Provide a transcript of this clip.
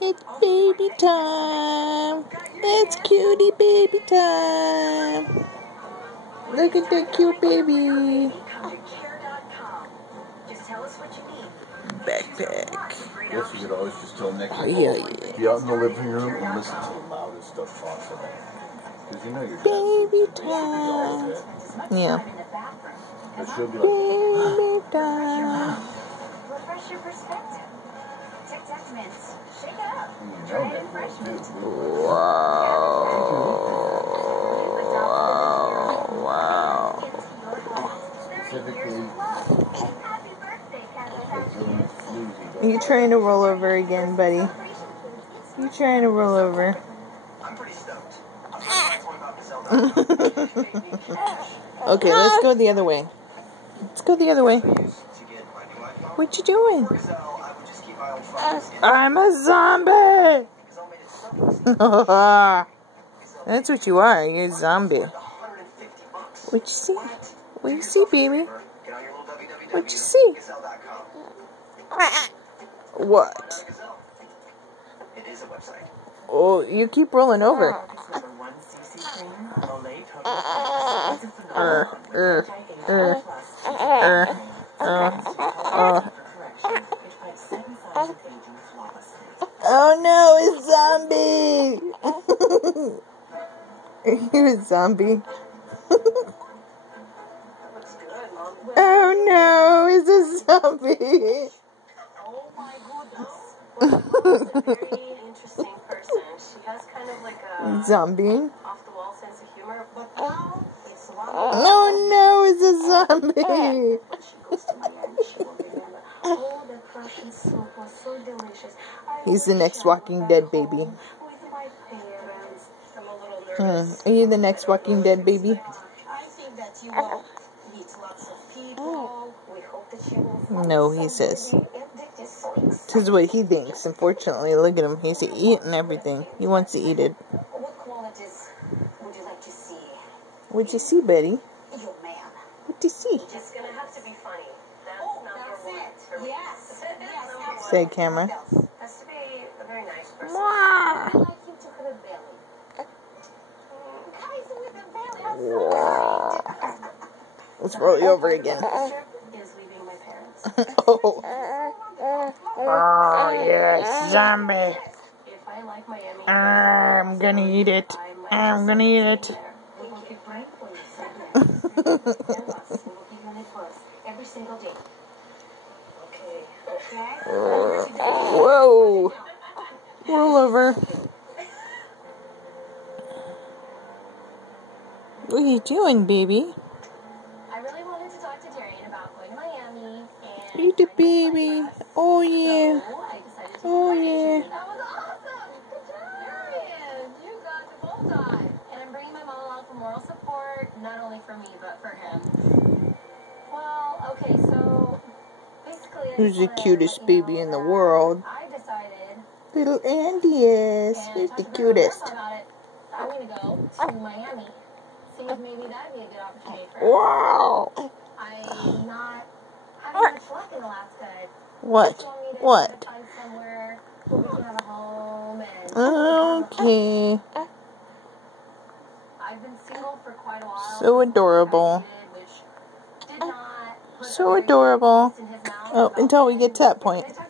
It's baby time. It's cutie baby time. Look at that cute baby. Backpack. Yes, you could always just tell Nick to Yeah. be out in the living room and listen to the loudest stuff possible. Because you know you're baby time. Yeah. But she'll be like, baby time. Refresh your perspective. Tic Tac mints. Shake it up. you know Nick will too. Wow. Specifically, Happy birthday, Kevin. Are you trying to roll over again, buddy? You trying to roll over? I'm pretty stoked. I'm so about Zelda. Okay, let's go the other way. Let's go the other way. To get my new iPhone. What you doing? So I would just keep my old phone. I'm a zombie! Because I made it so easy. That's what you are. You're a zombie. $150. What you see? What you see, baby? Get on your little www. What you see? Gazelle.com. What? Gazelle. It is a website. Oh, you keep rolling over. Oh no, it's zombie! You're a zombie. Oh no, it's a zombie! Oh my goodness. Well, Mama's a very interesting person. She has kind of like a Zombie? off-the-wall sense of humor, but now it's one Oh no, it's a zombie! when she goes to Miami, she will remember. Oh, the Prussian soup was so delicious. He's the next Walking Dead baby. With my parents. I'm a little nervous. Are you the next Walking Dead baby? I think that you will meet lots of people. We hope that you will find No, he says. somebody, and it is so exciting. This is what he thinks. Unfortunately, look at him. He's eating everything. He wants to eat it. What qualities would you like to see? What'd you see, Betty? Your man. What'd you see? Just gonna have to be funny. That's number one. For me. Yes. Yes. Say, camera. Has to be a very nice person. Mwah. I'd like him to have a belly. Guys with a belly. That's so great. Let's roll you over again. This trip is leaving my parents. Oh. Oh, yes, zombie. If I like Miami, I'm gonna eat it. I'm gonna eat it. we will keep praying for you. So and us, we will give you advice every single day. Okay. Whoa. Roll over. What are you doing, baby? I really wanted to talk to Darian about going to Miami and Eat the baby. Oh, yeah. so I decided to Oh, invite you. yeah. That was awesome! Good job! Darian, you got the bullseye. And I'm bringing my mom along for moral support, not only for me, but for him. Well, okay, so basically, Who's the cutest baby in the world? I decided. Little Andy is. He's the cutest. About it. I'm gonna go to Miami. See if maybe that'd be a good opportunity for us. Wow. I'm not having much luck in Alaska. What? What? Find somewhere where we can have a home and Okay. I've been single for quite a while. So adorable. Which did not put So adorable. in his mouth Oh, about until we get to that Did point. I talk